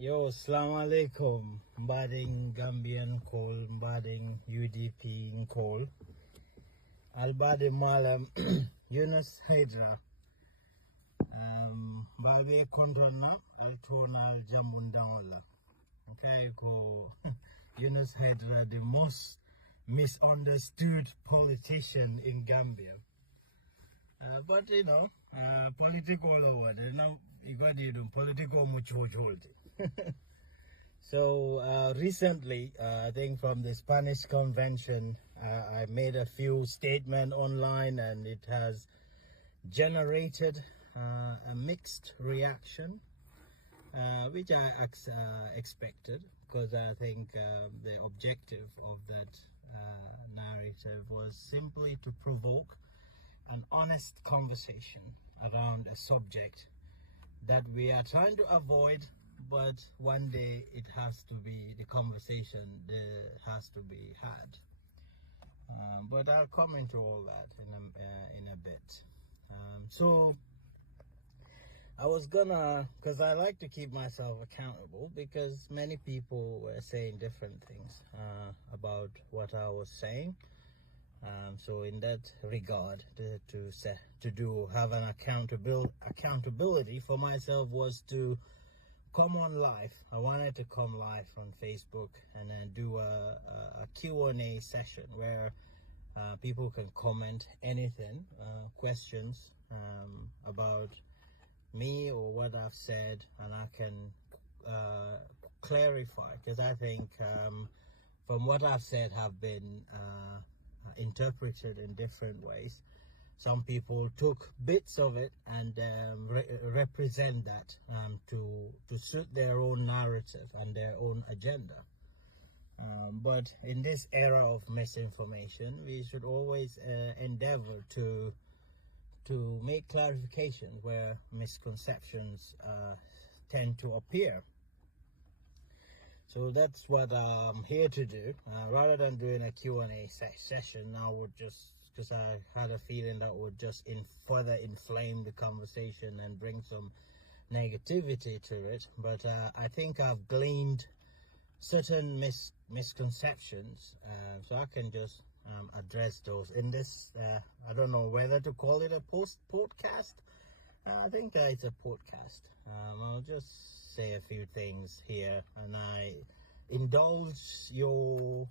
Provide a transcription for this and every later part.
Yo, Assalamu alaikum. Mbading Gambian call, Mbading UDP call. Albadi Malam Yunus Hydra. Balbe Kontrona, Altonal Jambundawala. Okay, ko Yunus Hydra, the most misunderstood politician in Gambia. But you know, political over there. Now you got to do political much. So recently, I think from the Spanish Convention, I made a few statements online, and it has generated a mixed reaction, which I expected, because I think the objective of that narrative was simply to provoke an honest conversation around a subject that we are trying to avoid, but one day it has to be, the conversation there has to be had. But I'll come into all that in a bit. So I was gonna, because I like to keep myself accountable, because many people were saying different things about what I was saying. So in that regard, have an accountability for myself was to come on live. I wanted to come live on Facebook and then do a Q&A session where people can comment anything, questions about me or what I've said, and I can clarify, because I think from what I've said have been interpreted in different ways. Some people took bits of it and represent that to suit their own narrative and their own agenda. But in this era of misinformation, we should always endeavor to make clarification where misconceptions tend to appear. So that's what I'm here to do. Rather than doing a Q&A session, I would just, because I had a feeling that would just further inflame the conversation and bring some negativity to it. But I think I've gleaned certain misconceptions, so I can just address those in this. I don't know whether to call it a podcast. I think it's a podcast. I'll just say a few things here, and I indulge your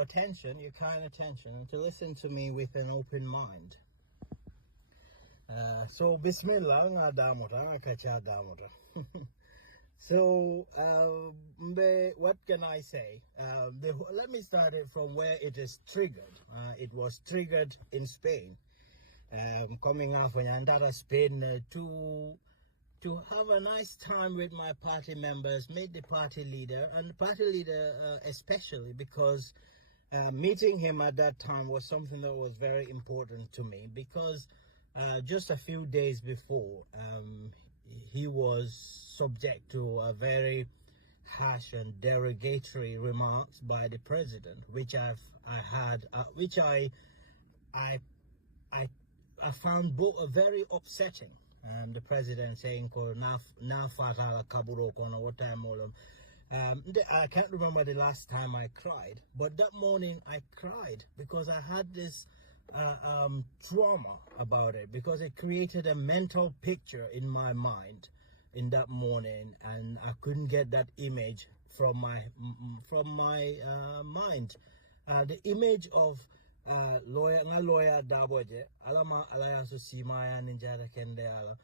attention, your kind attention, and to listen to me with an open mind. So Bismillah, So what can I say? Let me start it from where it is triggered. It was triggered in Spain. Coming off when I entered Spain to have a nice time with my party members, meet the party leader, and the party leader especially, because meeting him at that time was something that was very important to me, because just a few days before, he was subject to a very harsh and derogatory remarks by the president, which I found both very upsetting. The president saying, I can't remember the last time I cried, but that morning I cried because I had this trauma about it, because it created a mental picture in my mind in that morning, and I couldn't get that image from my mind. The image of lawyer Daboje, alama alliance Simaya Ninjara Kende,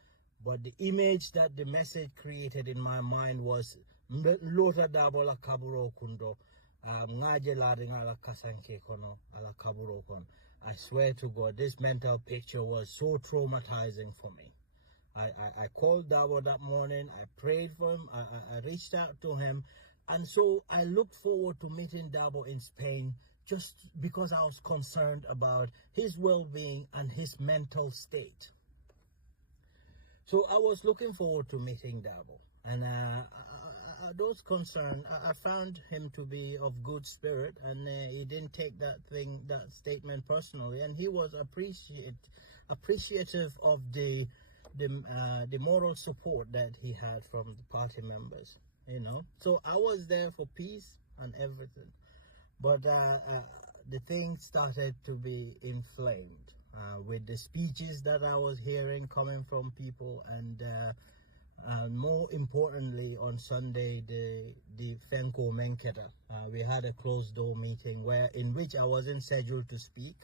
but the image that the message created in my mind was Lota Dabola Kaburo Kundo, Ngaje Lading ala Kasanke Kono, ala Kaburo Kon. I swear to God, this mental picture was so traumatizing for me. I called Dabo that morning, I prayed for him, I reached out to him, and so I looked forward to meeting Dabo in Spain, just because I was concerned about his well-being and his mental state. So I was looking forward to meeting Dabo, and those concerned, I found him to be of good spirit, and he didn't take that statement personally, and he was appreciative of the the moral support that he had from the party members, you know. So I was there for peace and everything, but the thing started to be inflamed with the speeches that I was hearing coming from people, and more importantly, on Sunday, the Fenko Menketa, we had a closed door meeting in which I wasn't scheduled to speak,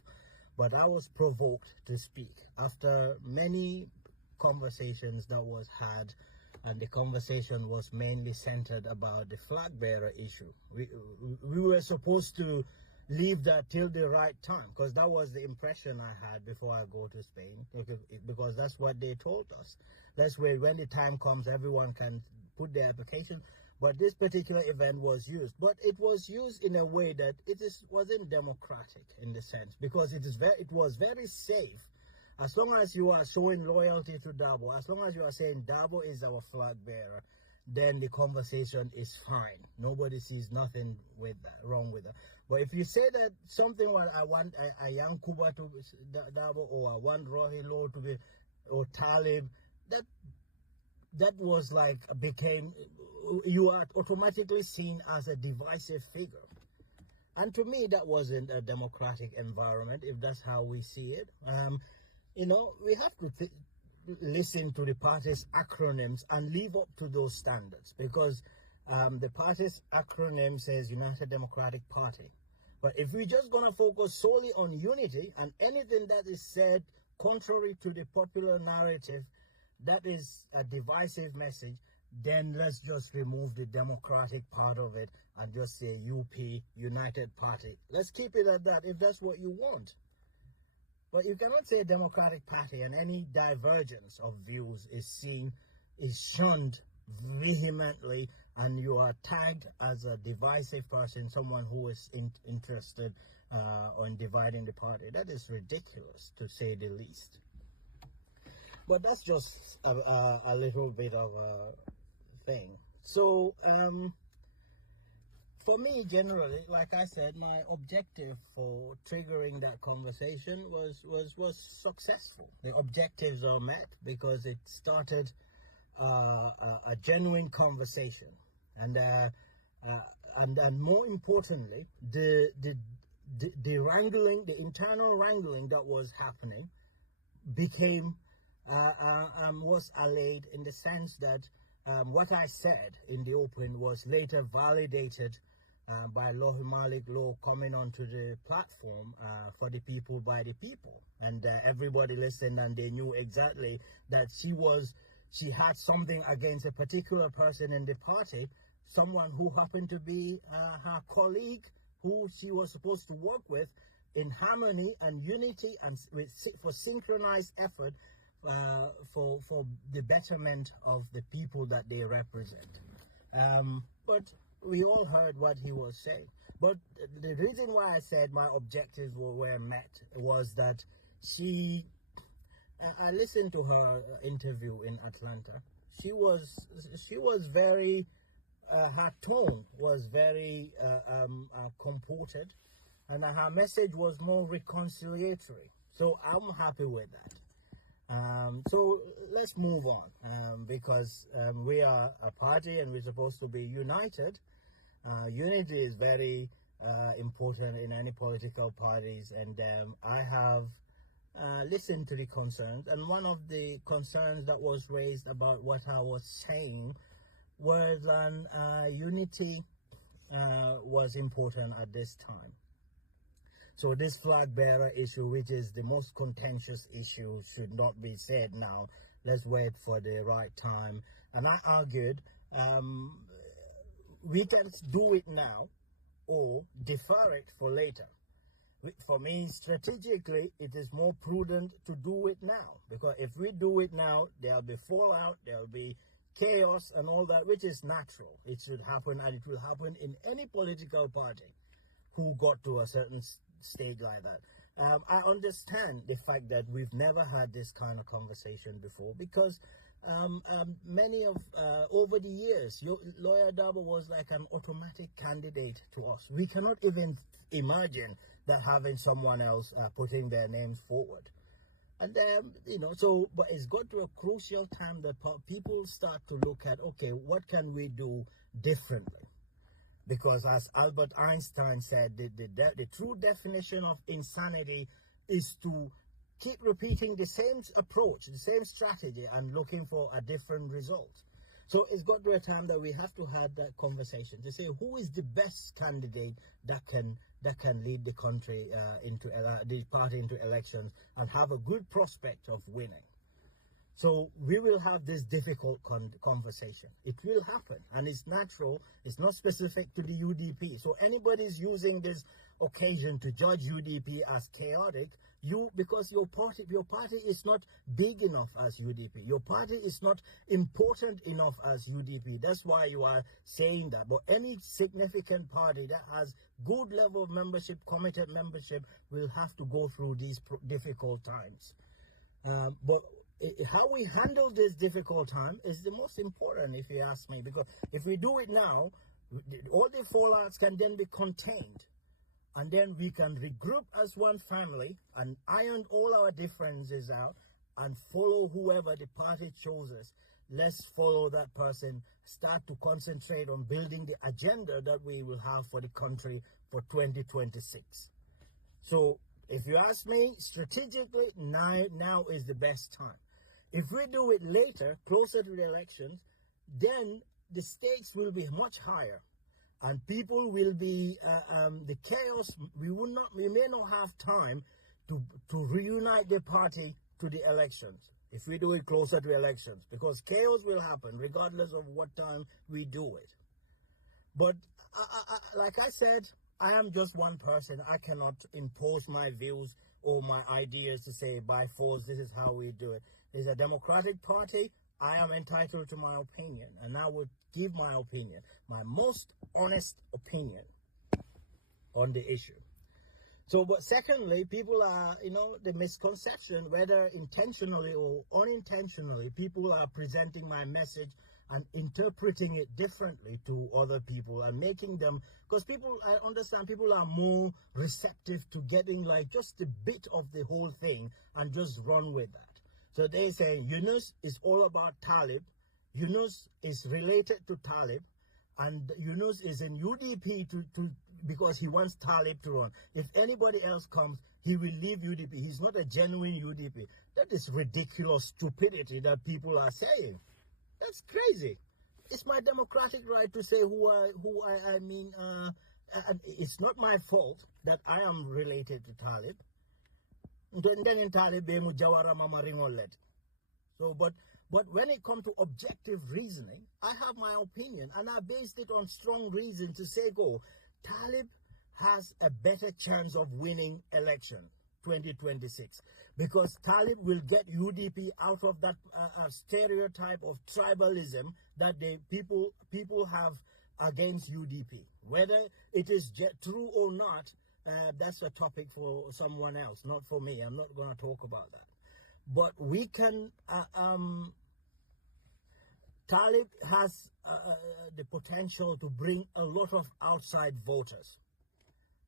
but I was provoked to speak after many conversations that was had, and the conversation was mainly centered about the flag bearer issue. We were supposed to leave that till the right time, because that was the impression I had before I go to Spain, because that's what they told us. That's where when the time comes, everyone can put their application. But this particular event was used, but it was used in a way that wasn't democratic in the sense, because it was very safe. As long as you are showing loyalty to Dabo, as long as you are saying Dabo is our flag bearer, then the conversation is fine. Nobody sees nothing wrong with that. But if you say that something like I want a young Kuba to be Dabo, or I want Rohi Law to be, or Talib, that was like you are automatically seen as a divisive figure. And to me, that wasn't a democratic environment, if that's how we see it. You know, we have to listen to the party's acronyms and live up to those standards, because the party's acronym says United Democratic Party. But if we're just going to focus solely on unity, and anything that is said contrary to the popular narrative, that is a divisive message, then let's just remove the democratic part of it and just say UP, United Party. Let's keep it at that if that's what you want. But you cannot say Democratic Party and any divergence of views is shunned vehemently, and you are tagged as a divisive person, someone who is interested on dividing the party. That is ridiculous, to say the least. But that's just a little bit of a thing. So, for me, generally, like I said, my objective for triggering that conversation was successful. The objectives are met because it started a genuine conversation, and more importantly, the wrangling, the internal wrangling that was happening, became was allayed in the sense that what I said in the open was later validated by Lohi Malik Law coming onto the platform for the people by the people, and everybody listened, and they knew exactly that she had something against a particular person in the party, someone who happened to be her colleague, who she was supposed to work with in harmony and unity and for synchronized effort for the betterment of the people that they represent. But we all heard what he was saying. But the reason why I said my objectives were met was that I listened to her interview in Atlanta. She was very, her tone was very comported, and her message was more reconciliatory. So I'm happy with that. So let's move on, because we are a party and we're supposed to be united. Unity is very important in any political parties, and I have listened to the concerns, and one of the concerns that was raised about what I was saying was unity was important at this time. So this flag bearer issue, which is the most contentious issue, should not be said now. Let's wait for the right time. And I argued we can do it now or defer it for later. For me, strategically, it is more prudent to do it now, because if we do it now, there'll be fallout, there'll be chaos and all that, which is natural. It should happen, and it will happen in any political party who got to a certain stage like that. I understand the fact that we've never had this kind of conversation before, because many of over the years, Lawyer Dabo was like an automatic candidate to us. We cannot even imagine that having someone else putting their names forward. And then, so, but it's got to a crucial time that people start to look at, okay, what can we do differently? Because as Albert Einstein said, the true definition of insanity is to keep repeating the same approach, the same strategy, and looking for a different result. So it's got to a time that we have to have that conversation to say who is the best candidate that can lead the country into the party into elections and have a good prospect of winning. So we will have this difficult conversation. It will happen, and it's natural. It's not specific to the UDP. So anybody's using this occasion to judge UDP as chaotic, because your party is not big enough as UDP. Your party is not important enough as UDP. That's why you are saying that. But any significant party that has good level of membership, committed membership, will have to go through these difficult times. But how we handle this difficult time is the most important, if you ask me, because if we do it now, all the fallouts can then be contained, and then we can regroup as one family and iron all our differences out and follow whoever the party chooses. Let's follow that person, start to concentrate on building the agenda that we will have for the country for 2026. So if you ask me, strategically, now is the best time. If we do it later, closer to the elections, then the stakes will be much higher, and people will be the chaos. We may not have time to reunite the party to the elections if we do it closer to elections, because chaos will happen regardless of what time we do it. But like I said, I am just one person. I cannot impose my views or my ideas to say by force this is how we do it. It's a democratic party. I am entitled to my opinion, and I would give my opinion, my most honest opinion on the issue. So, but secondly, people are, the misconception, whether intentionally or unintentionally, people are presenting my message and interpreting it differently to other people and making them, because I understand people are more receptive to getting like just a bit of the whole thing and just run with that. So they say Yunus is all about Talib. Yunus is related to Talib, and Yunus is in UDP because he wants Talib to run. If anybody else comes, he will leave UDP. He's not a genuine UDP. That is ridiculous stupidity that people are saying. That's crazy. It's my democratic right to say who I mean. It's not my fault that I am related to Talib. So, but when it comes to objective reasoning, I have my opinion, and I based it on strong reason to say, Talib has a better chance of winning election 2026, because Talib will get UDP out of that stereotype of tribalism that the people have against UDP. Whether it is true or not, that's a topic for someone else, not for me. I'm not going to talk about that. But we can, Talib has the potential to bring a lot of outside voters.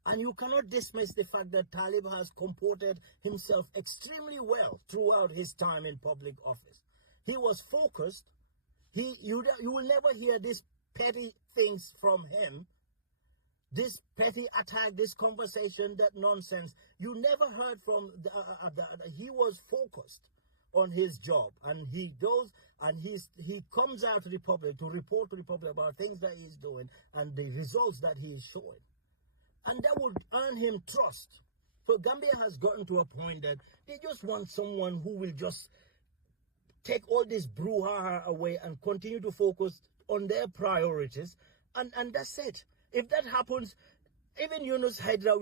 And you cannot dismiss the fact that Talib has comported himself extremely well throughout his time in public office. He was focused. You will never hear these petty things from him. This petty attack, this conversation, that nonsense. You never heard from he was focused on his job, and he goes and he comes out to the public to report to the public about things that he's doing and the results that he is showing. And that would earn him trust. So Gambia has gotten to a point that they just want someone who will just take all this brouhaha away and continue to focus on their priorities, and that's it. If that happens, even Yunus Hydra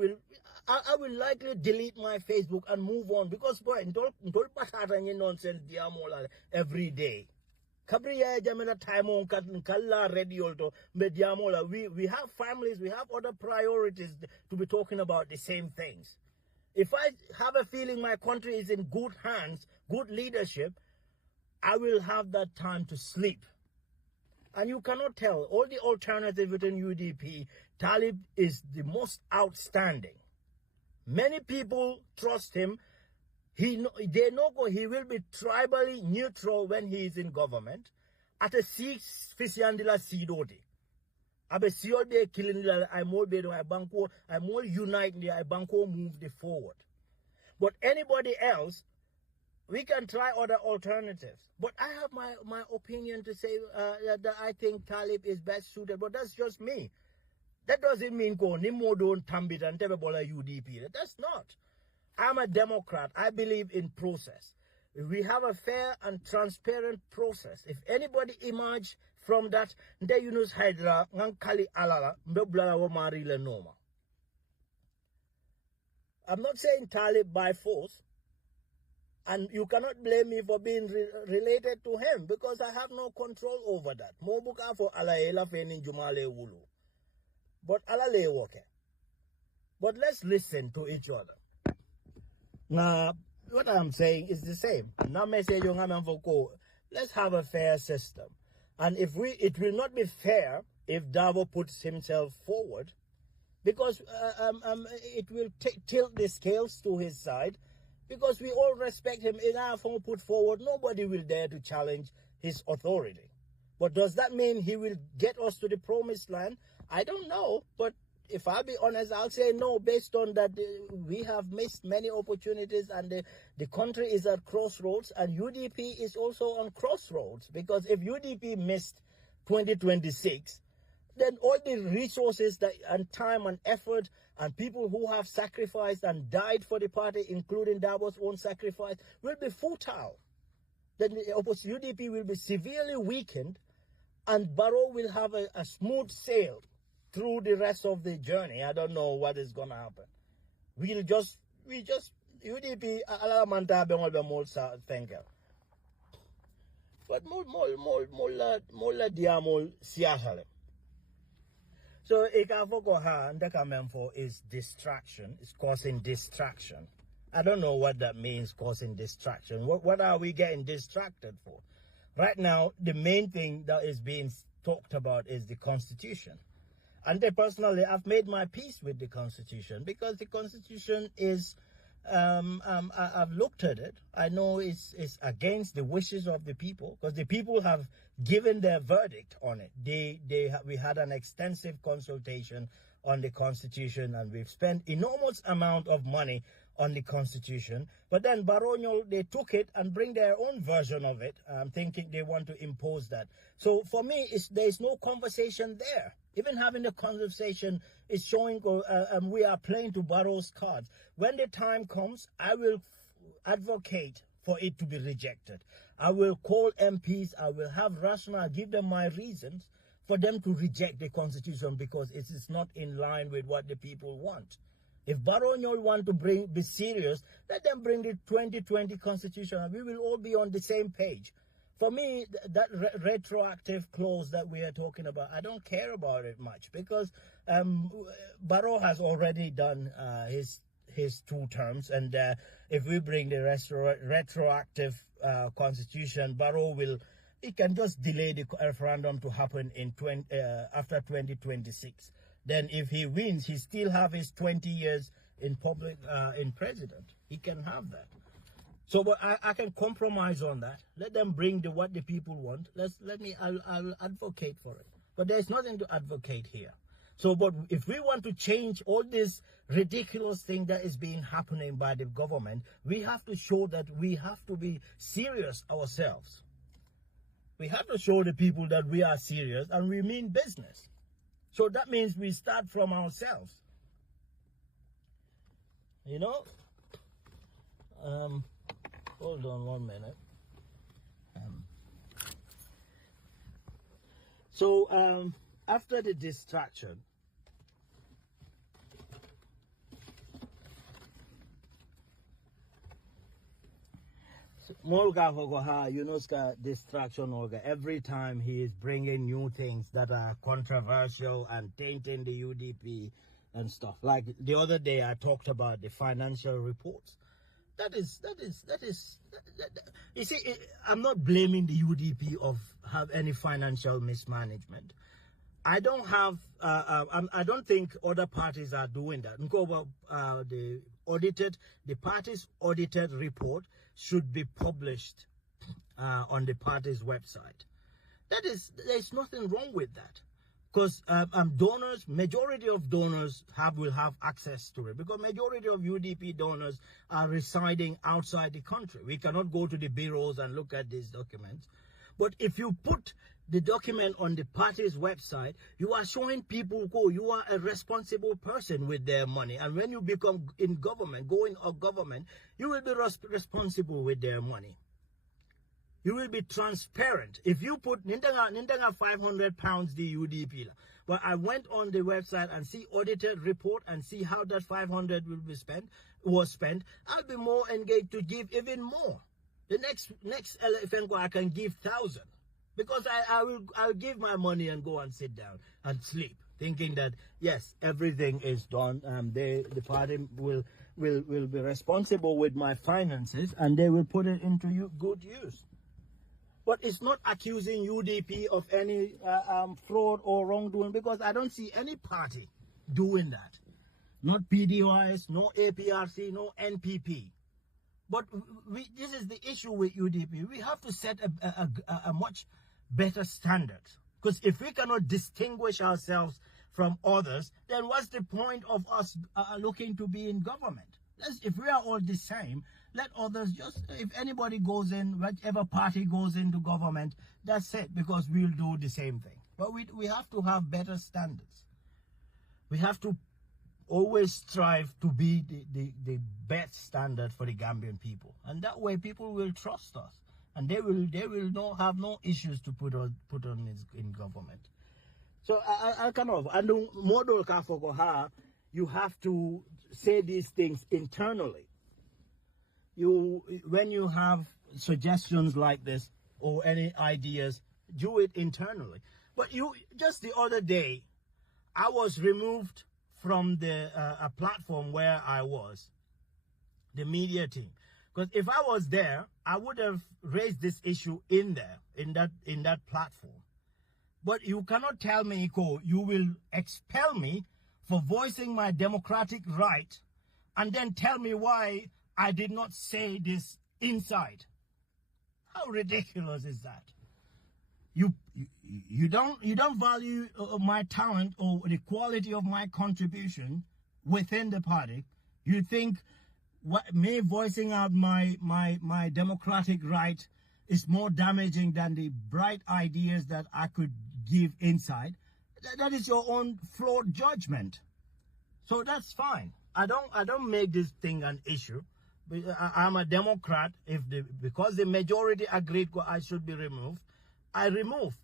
I will likely delete my Facebook and move on, because boy, nonsense every day. Kabriya jamena time on kalla radio to mediamola. We have families, we have other priorities to be talking about the same things. If I have a feeling my country is in good hands, good leadership, I will have that time to sleep. And you cannot tell all the alternatives within UDP. Talib is the most outstanding. Many people trust him, He will be tribally neutral when he is in government. At a six Fisiandila Sidoti. Abe Siode killing I more bedo I banko, I more unite the I banko move the forward. But anybody else, we can try other alternatives. But I have my opinion to say that I think Talib is best suited, but that's just me. That doesn't mean go Nimo don't tambit and Tebebola UDP. That's not. I'm a Democrat. I believe in process. We have a fair and transparent process. If anybody emerge from that, they Yunus Hydra, Nankali Alala, Mbebla Marile Noma. I'm not saying Talib by force, and you cannot blame me for being related to him because I have no control over that. Mobuka for Alaela Fenin Jumale Wulu. But Alale Woke. But let's listen to each other. Now, what I'm saying is the same. Let's have a fair system. And it will not be fair if Dabo puts himself forward, because it will tilt the scales to his side, because we all respect him. In our form put forward, nobody will dare to challenge his authority. But does that mean he will get us to the promised land? I don't know, but if I'll be honest, I'll say no, based on that we have missed many opportunities and the country is at crossroads, and UDP is also on crossroads, because if UDP missed 2026, then all the resources and time and effort and people who have sacrificed and died for the party, including Dabo's own sacrifice, will be futile. Then the UDP will be severely weakened, and Barrow will have a smooth sail through the rest of the journey. I don't know what is going to happen. We just UDP alamanta bengol molsa thank you. But mola diamol siasale. So ikafoko and for is distraction. It's causing distraction. I don't know what that means, causing distraction. What are we getting distracted for? Right now, the main thing that is being talked about is the Constitution. And personally, I've made my peace with the Constitution, because the Constitution is, I've looked at it. I know it's against the wishes of the people, because the people have given their verdict on it. We had an extensive consultation on the Constitution, and we've spent enormous amount of money on the Constitution. But then Baronial, they took it and bring their own version of it. I'm thinking they want to impose that. So for me, there's no conversation there. Even having the conversation is showing we are playing to Barrow's cards. When the time comes, I will advocate for it to be rejected. I will call MPs, I will have rational, give them my reasons for them to reject the Constitution, because it is not in line with what the people want. If Baronial want to be serious, let them bring the 2020 Constitution, and we will all be on the same page. For me, that retroactive clause that we are talking about, I don't care about it much, because Barrow has already done his 2 terms, and if we bring the retroactive Constitution, Barrow it can just delay the referendum to happen in after 2026. Then if he wins, he still have his 20 years in president. He can have that. So, but I can compromise on that. Let them bring what the people want. I'll advocate for it. But there's nothing to advocate here. So, but if we want to change all this ridiculous thing that is being happening by the government, we have to show that we have to be serious ourselves. We have to show the people that we are serious and we mean business. So that means we start from ourselves. You know? Hold on 1 minute. After the distraction, distraction every time he is bringing new things that are controversial and tainting the UDP and stuff. Like the other day, I talked about the financial reports. You see, I'm not blaming the UDP of have any financial mismanagement. I don't have, I don't think other parties are doing that. The the party's audited report should be published on the party's website. There's nothing wrong with that, because donors, majority of donors will have access to it, because majority of UDP donors are residing outside the country. We cannot go to the bureaus and look at these documents. But if you put the document on the party's website, you are showing people, you are a responsible person with their money. And when you become in government, you will be responsible with their money. You will be transparent. If you put Nintanga 500 pounds the UDP, but I went on the website and see audited report and see how that 500 was spent, I'll be more engaged to give even more. The next LFN I can give 1,000, because I'll give my money and go and sit down and sleep, thinking that yes, everything is done. The party will be responsible with my finances, and they will put it into good use. But it's not accusing UDP of any fraud or wrongdoing, because I don't see any party doing that. Not PDOIS, no APRC, no NPP. But this is the issue with UDP. We have to set a much better standard. Because if we cannot distinguish ourselves from others, then what's the point of us looking to be in government? If we are all the same, let others if anybody goes in, whichever party goes into government, that's it, because we'll do the same thing. But we have to have better standards. We have to always strive to be the best standard for the Gambian people. And that way people will trust us. And they will have no issues to put on in government. So I kind of, model Kafokoha, you have to say these things internally. When you have suggestions like this or any ideas, do it internally. But just the other day, I was removed from the a platform where I was, the media team. Because if I was there, I would have raised this issue in that platform. But you cannot tell me, you will expel me for voicing my democratic right, and then tell me why I did not say this inside. How ridiculous is that? You don't value my talent or the quality of my contribution within the party. You think me voicing out my democratic right is more damaging than the bright ideas that I could give inside. That is your own flawed judgment. So that's fine. I don't make this thing an issue. I'm a Democrat. Because the majority agreed I should be removed, I removed.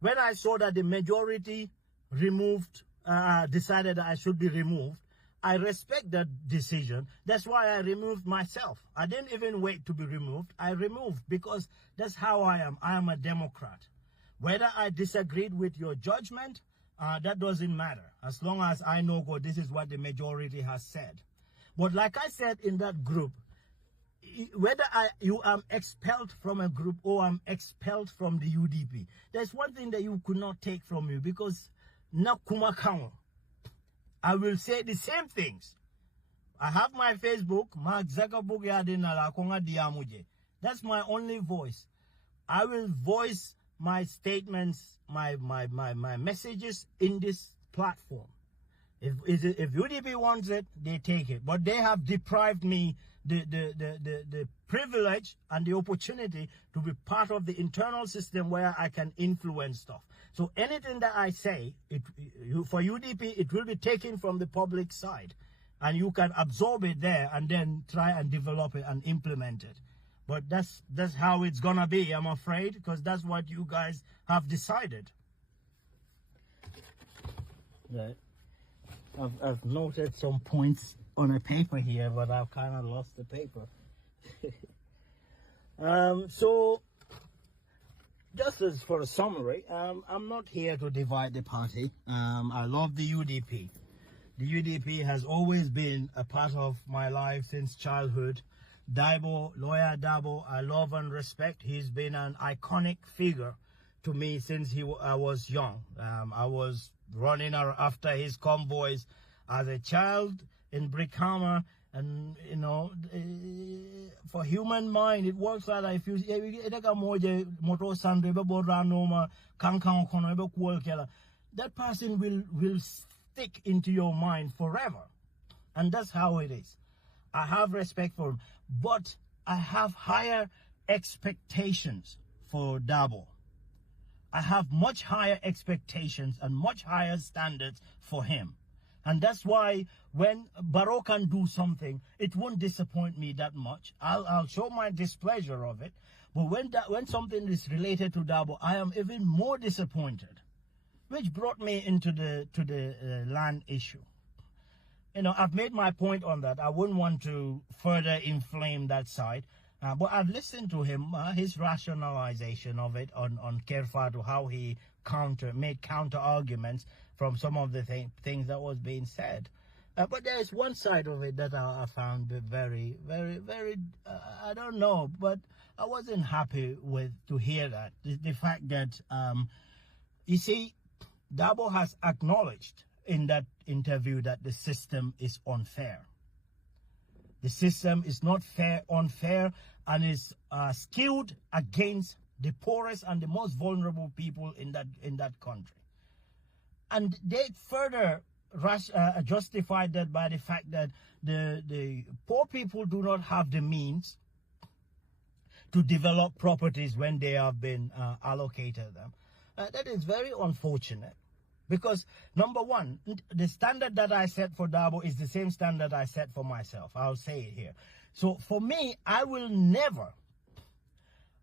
When I saw that the majority decided that I should be removed, I respect that decision. That's why I removed myself. I didn't even wait to be removed. I removed, because that's how I am. I am a Democrat. Whether I disagreed with your judgment, that doesn't matter. As long as I know this is what the majority has said. But like I said in that group, whether you am expelled from a group or I'm expelled from the UDP, there's one thing that you could not take from me, because nakumakang, I will say the same things. I have my Facebook, Mark Zuckerberg Yadinala Konga Diamuje. That's my only voice. I will voice my statements, my messages in this platform. If UDP wants it, they take it. But they have deprived me the privilege and the opportunity to be part of the internal system where I can influence stuff. So anything that I say, for UDP, it will be taken from the public side. And you can absorb it there and then try and develop it and implement it. But that's how it's gonna be, I'm afraid, because that's what you guys have decided. Right. I've noted some points on a paper here, but I've kind of lost the paper. So, just as for a summary, I'm not here to divide the party. I love the UDP. The UDP has always been a part of my life since childhood. Lawyer Dabo, I love and respect. He's been an iconic figure to me since I was young. I was running after his convoys as a child in Brikama, And you know, for human mind, it works like that. If you that person will stick into your mind forever, and that's how it is. I have respect for him, but I have higher expectations for Dabo. I have much higher expectations and much higher standards for him. And that's why when Barrow can do something, it won't disappoint me that much. I'll show my displeasure of it. But when something is related to Dabo, I am even more disappointed. Which brought me into the land issue. You know, I've made my point on that. I wouldn't want to further inflame that side. But I've listened to him, his rationalization of it on Kerfado, how he made counter arguments from some of the things that was being said. But there is one side of it that I found very, very, very, I don't know, but I wasn't happy to hear that. The fact that, you see, Dabo has acknowledged in that interview that the system is unfair. The system is not unfair, and is skewed against the poorest and the most vulnerable people in that country. And they further justified that by the fact that the poor people do not have the means to develop properties when they have been allocated them. That is very unfortunate. Because, number one, the standard that I set for Dabo is the same standard I set for myself. I'll say it here. So, for me, I will never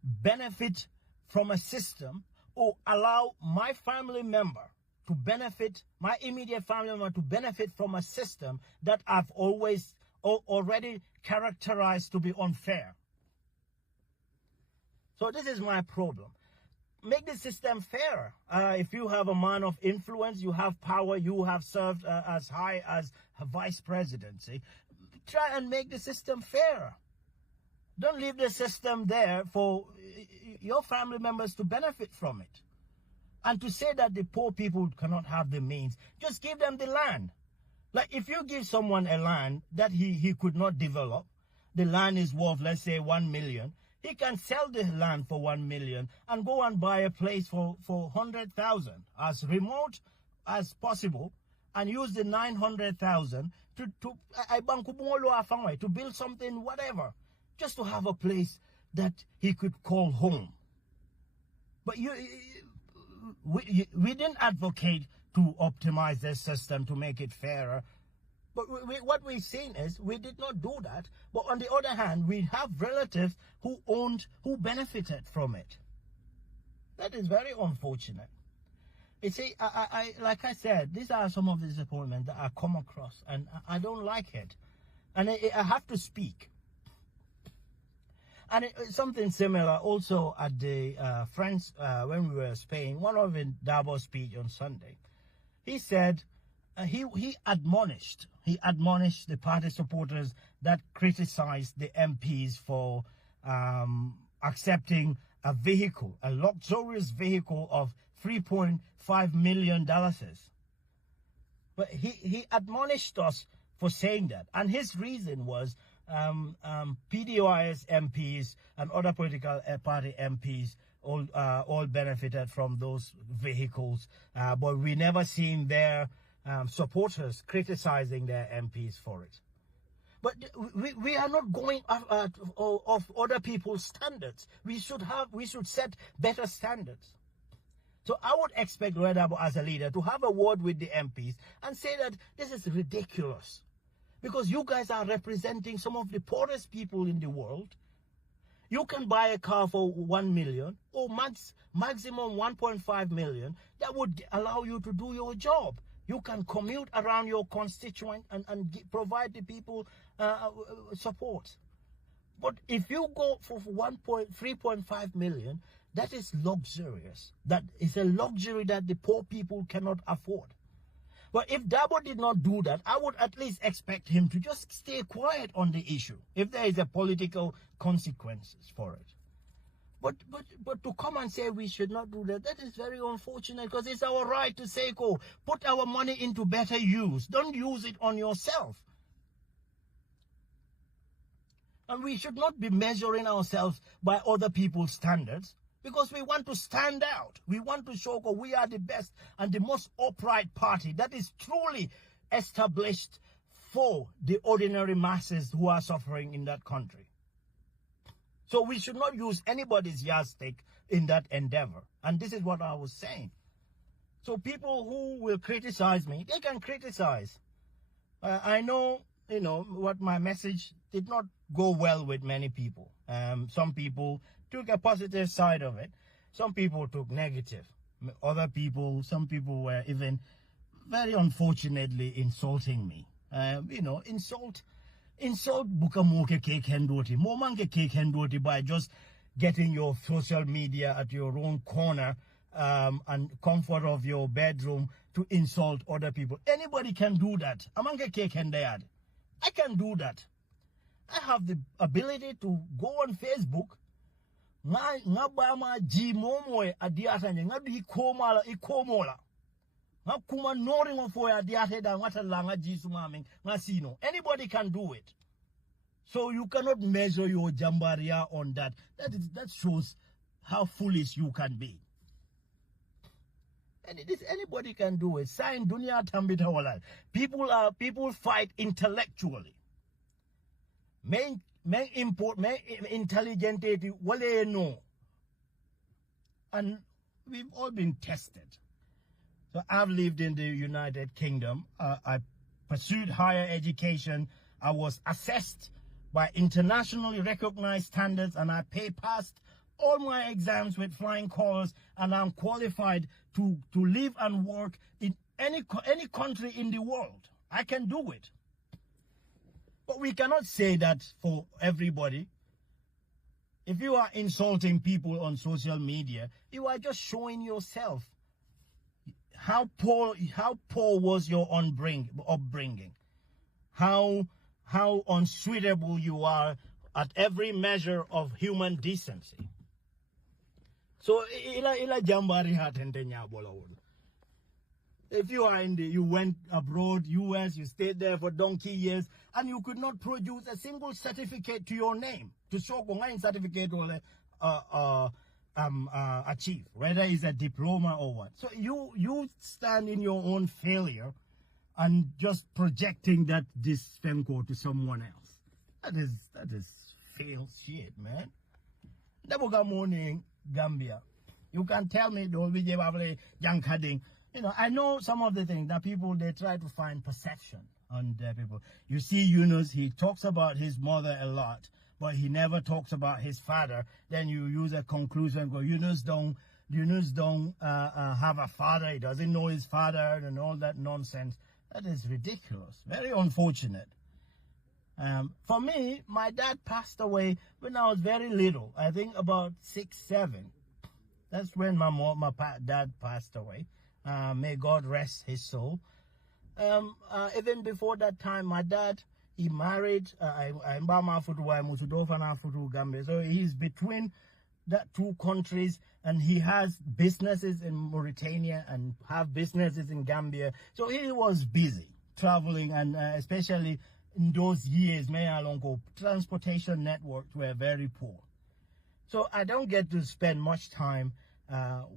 benefit from a system or allow my family member to benefit, my immediate family member to benefit from a system that I've already characterized to be unfair. So, this is my problem. Make the system fairer. If you have a man of influence, you have power, you have served as high as a vice presidency, try and make the system fairer. Don't leave the system there for your family members to benefit from it. And to say that the poor people cannot have the means, just give them the land. Like if you give someone a land that he could not develop, the land is worth, let's say, 1 million. He can sell the land for 1 million and go and buy a place for 100,000, as remote as possible, and use the 900,000 to build something, whatever, just to have a place that he could call home. But we didn't advocate to optimize this system to make it fairer. But what we've seen is we did not do that. But on the other hand, we have relatives who benefited from it. That is very unfortunate. You see, like I said, these are some of the disappointments that I come across, and I don't like it. And I have to speak. And something similar also at the French, when we were in Spain, one of Dabo's speech on Sunday, he said, he admonished the party supporters that criticized the MPs for accepting a luxurious vehicle of $3.5 million. But he admonished us for saying that, and his reason was PDOIS MPs and other political party MPs all benefited from those vehicles, but we never seen their supporters criticizing their MPs for it. But we are not going off other people's standards. We should set better standards. So I would expect Dabo as a leader to have a word with the MPs and say that this is ridiculous, because you guys are representing some of the poorest people in the world. You can buy a car for 1 million or maximum 1.5 million. That would allow you to do your job. You can commute around your constituent and provide the people support. But if you go for 3.5 million, that is luxurious. That is a luxury that the poor people cannot afford. But if Dabo did not do that, I would at least expect him to just stay quiet on the issue if there is a political consequences for it. But to come and say we should not do that, that is very unfortunate, because it's our right to say, put our money into better use. Don't use it on yourself. And we should not be measuring ourselves by other people's standards, because we want to stand out. We want to show that we are the best and the most upright party that is truly established for the ordinary masses who are suffering in that country. So we should not use anybody's yardstick in that endeavor. And this is what I was saying. So people who will criticize me, they can criticize. I know, what my message did not go well with many people. Some people took a positive side of it. Some people took negative. Some people were even very unfortunately insulting me. Insult bukamoke cake hendoti. Momanke cake hendoti by just getting your social media at your own corner and comfort of your bedroom to insult other people. Anybody can do that. Amanke cake hendayad. I can do that. I have the ability to go on Facebook. Ngabama ji momoe adiata ngadu ikomola. Ngakuma nori ngofo adiate da ngata langa ji sumaming ngasino. Anybody can do it. So you cannot measure your jambaria on that. That shows how foolish you can be. And anybody can do it. Sign dunya tambita wala. People fight intellectually. Men intelligent wale no. And we've all been tested. So I've lived in the United Kingdom. I pursued higher education. I was assessed by internationally recognized standards, and I passed all my exams with flying colors, and I'm qualified to live and work in any country in the world. I can do it. But we cannot say that for everybody. If you are insulting people on social media, you are just showing yourself how poor was your upbringing, how unsuitable you are at every measure of human decency. So ila jambari hatende nyabola. If you went abroad, US, you stayed there for donkey years, and you could not produce a single certificate to your name to show kongain certificate or achieve, whether it's a diploma or what. So you stand in your own failure and just projecting that this FEMCO to someone else. That is fail shit, man. Dabuga morning, Gambia. You can tell me don't be young cutting. I know some of the things that people, they try to find perception on people. You see Yunus, he talks about his mother a lot, but he never talks about his father. Then you use a conclusion, go, Yunus don't have a father, he doesn't know his father and all that nonsense. That is ridiculous, very unfortunate. For me, my dad passed away when I was very little, I think about 6, 7. That's when my dad passed away. May God rest his soul. Even before that time, my dad, he married. So he's between that two countries, and he has businesses in Mauritania and have businesses in Gambia. So he was busy traveling, and especially in those years, transportation networks were very poor. So I don't get to spend much time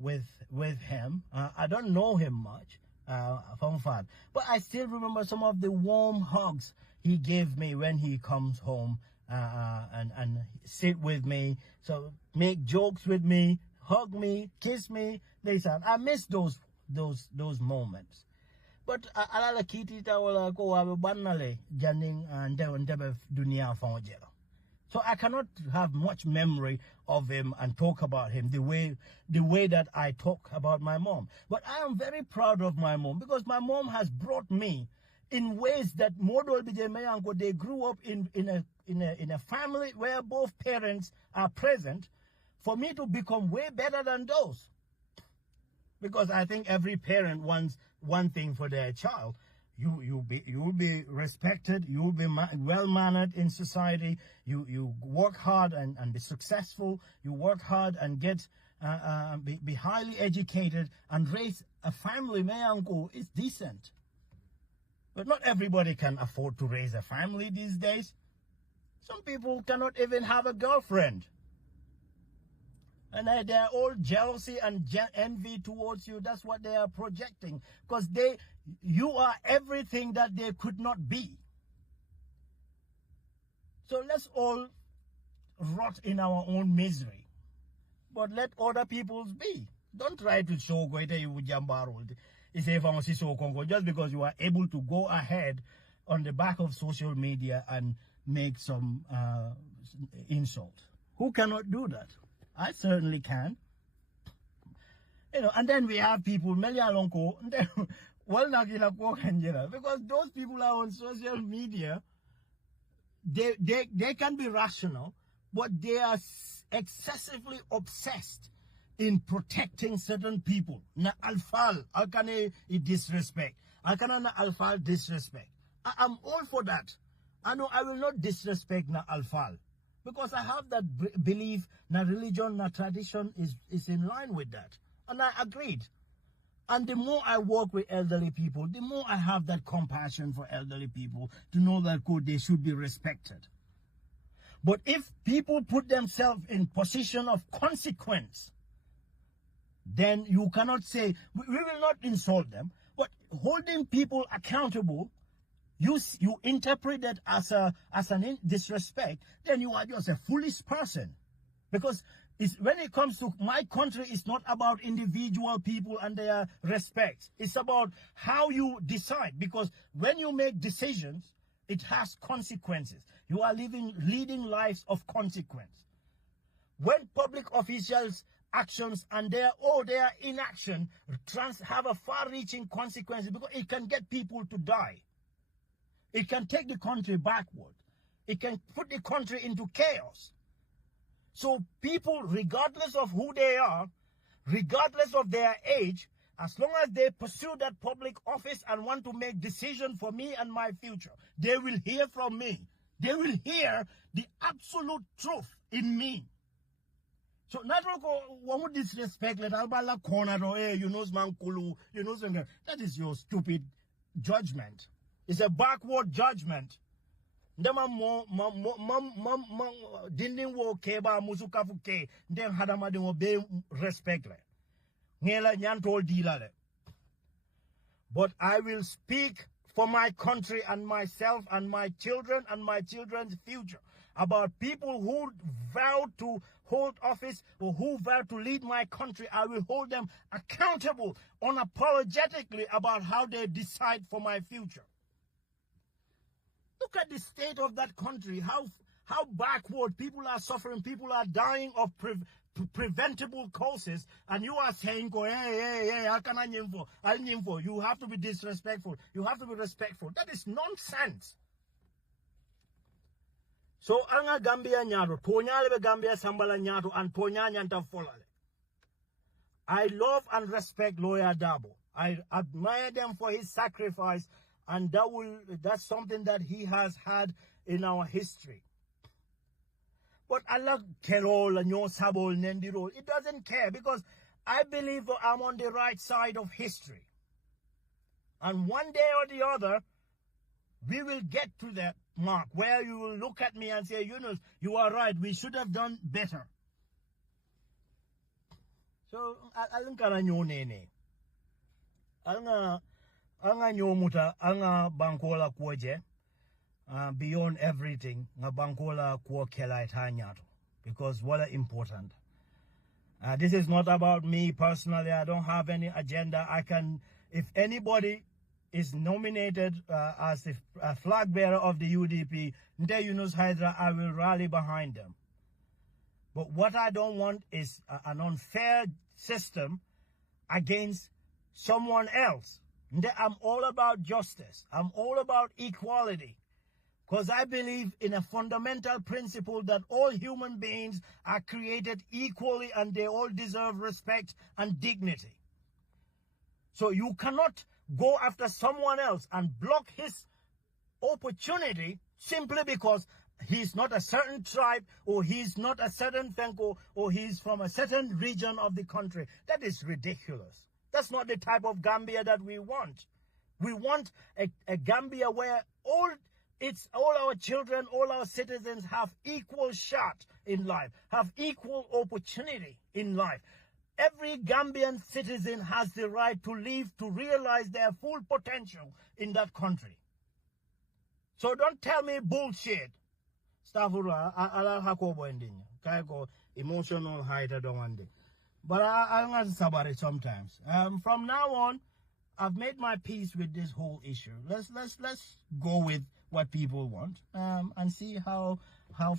with him. I don't know him much, but I still remember some of the warm hugs he gave me when he comes home, and sit with me, so make jokes with me, hug me, kiss me. They said I miss those moments. But alala kitita wala ko abanale janing ndebe dunia fonjela. So I cannot have much memory of him and talk about him the way that I talk about my mom. But I am very proud of my mom, because my mom has brought me in ways that they grew up in a family where both parents are present, for me to become way better than those. Because I think every parent wants one thing for their child. You will be respected. You will be well mannered in society. You work hard and be successful. You work hard and get be highly educated and raise a family. Is decent. But not everybody can afford to raise a family these days. Some people cannot even have a girlfriend. And they're all jealousy and envy towards you. That's what they are projecting. Because you are everything that they could not be. So let's all rot in our own misery. But let other people's be. Don't try to show just because you are able to go ahead on the back of social media and make some insult. Who cannot do that? I certainly can. You know, and then we have people, because those people are on social media, they can be rational, but they are excessively obsessed in protecting certain people. Na alfal, alkane disrespect. Alkana na alfal disrespect. I'm all for that. I know I will not disrespect na alfal. Because I have that belief, na religion, na tradition is in line with that. And I agreed. And the more I work with elderly people, the more I have that compassion for elderly people to know that they should be respected. But if people put themselves in position of consequence, then you cannot say, we will not insult them, but holding people accountable, you interpret that as an disrespect, then you are just a foolish person. Because when it comes to my country, it's not about individual people and their respect. It's about how you decide. Because when you make decisions, it has consequences. You are leading lives of consequence. When public officials' actions and their inaction have a far-reaching consequences, because it can get people to die. It can take the country backward. It can put the country into chaos. So people, regardless of who they are, regardless of their age, as long as they pursue that public office and want to make decisions for me and my future, they will hear from me. They will hear the absolute truth in me. So not one would disrespect let Albala corner or you know Mankulu, you know that is your stupid judgment. It's a backward judgment. Didn't wo keba musukafuke then hadama de obey respect. But I will speak for my country and myself and my children and my children's future about people who vow to hold office or who vow to lead my country. I will hold them accountable unapologetically about how they decide for my future. Look at the state of that country, how backward people are suffering, people are dying of preventable causes, and you are saying, hey, how can I for? You have to be disrespectful. You have to be respectful. That is nonsense. So, anga Gambia nyato, ponyale Gambia sambala nyato, and ponya nyanta folale. I love and respect Lawyer Darboe. I admire them for his sacrifice, and that's something that he has had in our history. But Allah Kerol and your Sabol Nendiro, it doesn't care, because I believe I'm on the right side of history. And one day or the other, we will get to that mark where you will look at me and say, Yunus, you are right, we should have done better. So, Alankara nyo nene. Anga nyo muta, anga bankola kuoje. Beyond everything, nga bankola kuo kela itanyato. Because what are important. This is not about me personally. I don't have any agenda. If anybody is nominated as a flag bearer of the UDP, Nde Yunus Hydra, I will rally behind them. But what I don't want is an unfair system against someone else. I'm all about justice. I'm all about equality. Because I believe in a fundamental principle that all human beings are created equally and they all deserve respect and dignity. So you cannot go after someone else and block his opportunity simply because he's not a certain tribe, or he's not a certain Fenko, or he's from a certain region of the country. That is ridiculous. That's not the type of Gambia that we want. We want a Gambia where all It's all our children, all our citizens have equal shot in life, have equal opportunity in life. Every Gambian citizen has the right to live, to realize their full potential in that country. So don't tell me bullshit. Stafura, I'll have emotional height I don't want it. But I'm going to sabari sometimes. From now on, I've made my peace with this whole issue. Let's go with what people want and see how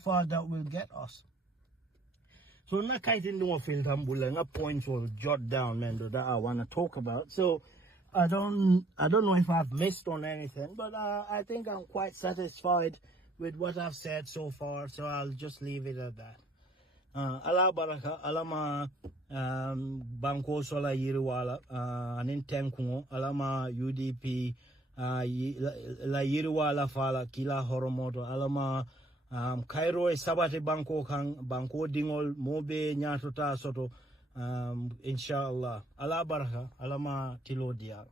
far that will get us. So na kaitin no filter mbula points will jot down man that I want to talk about. So I don't know if I've missed on anything, but I think I'm quite satisfied with what I've said so far. So I'll just leave it at that. Ala baraka alama banko sola yiriwala anin tenkungo alama UDP la yiriwala fala kila horomoto alama Cairo e sabate banko kang banko dingol mobe nyatota soto inshallah ala baraka alama tilo diar.